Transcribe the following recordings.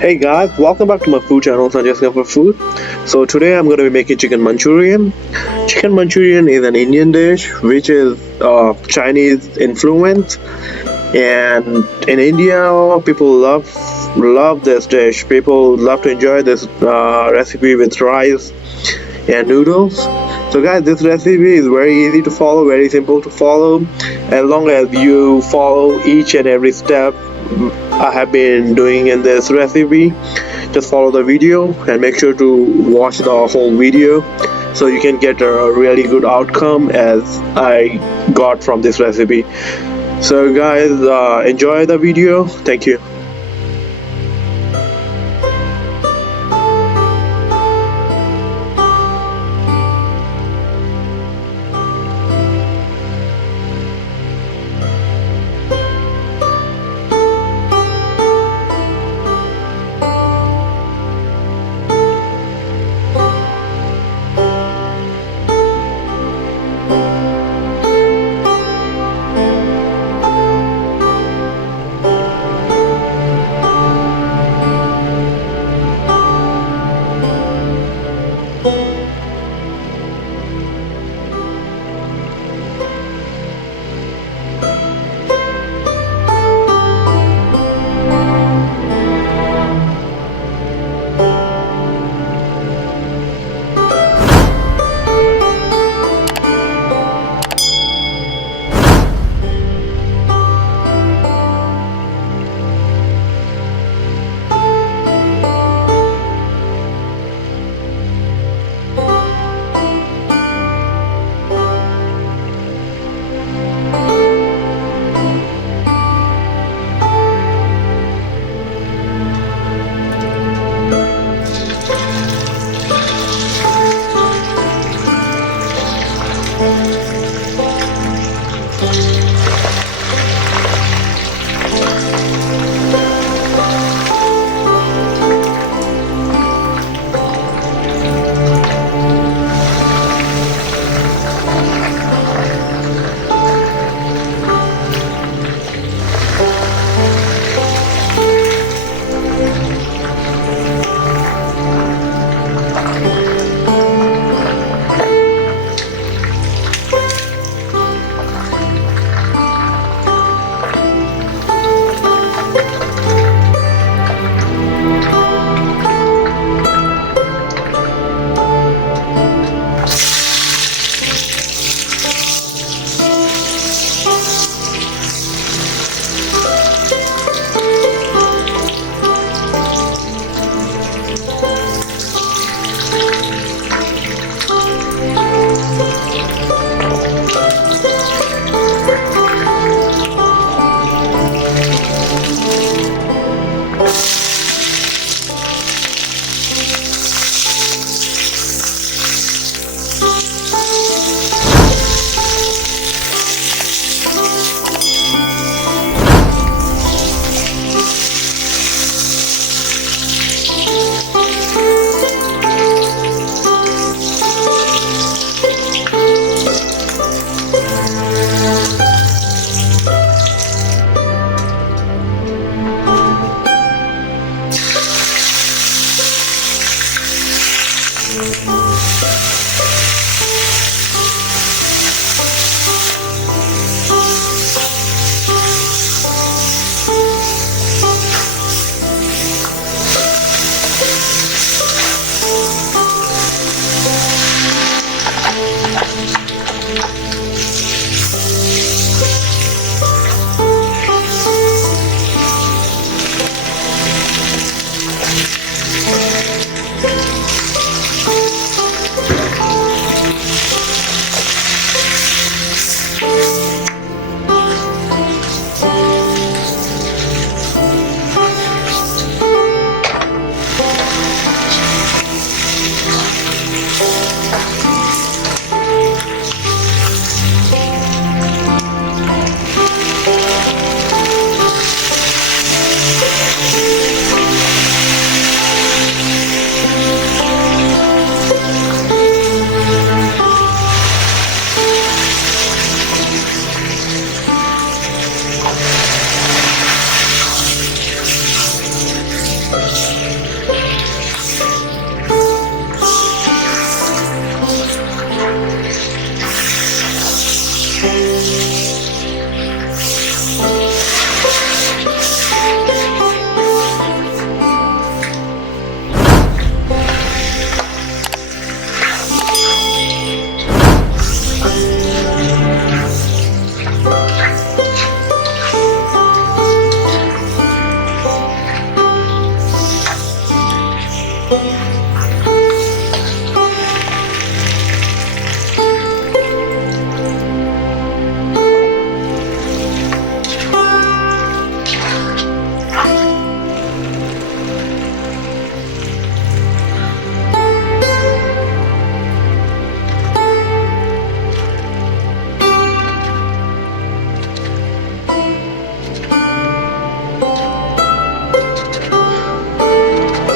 Hey guys, welcome back to my food channel, Sanjay for Food. So today I'm going to be making chicken Manchurian. Chicken Manchurian is an Indian dish which is Chinese influence, and in India people love this dish. People love to enjoy this recipe with rice and noodles. So guys, this recipe is very easy to follow, very simple to follow. As long as you follow each and every step I have been doing in this recipe, just follow the video and make sure to watch the whole video so you can get a really good outcome as I got from this recipe. So guys, enjoy the video. Thank you.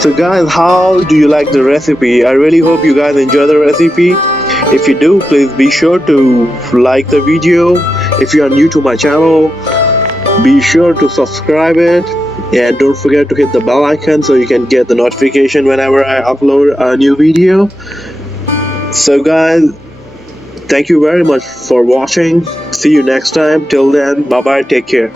So guys, how do you like the recipe? I really hope you guys enjoy the recipe. If you do, please be sure to like the video. If you are new to my channel, be sure to subscribe it, and don't forget to hit the bell icon so you can get the notification whenever I upload a new video. So guys, thank you very much for watching. See you next time. Till then, bye bye, take care.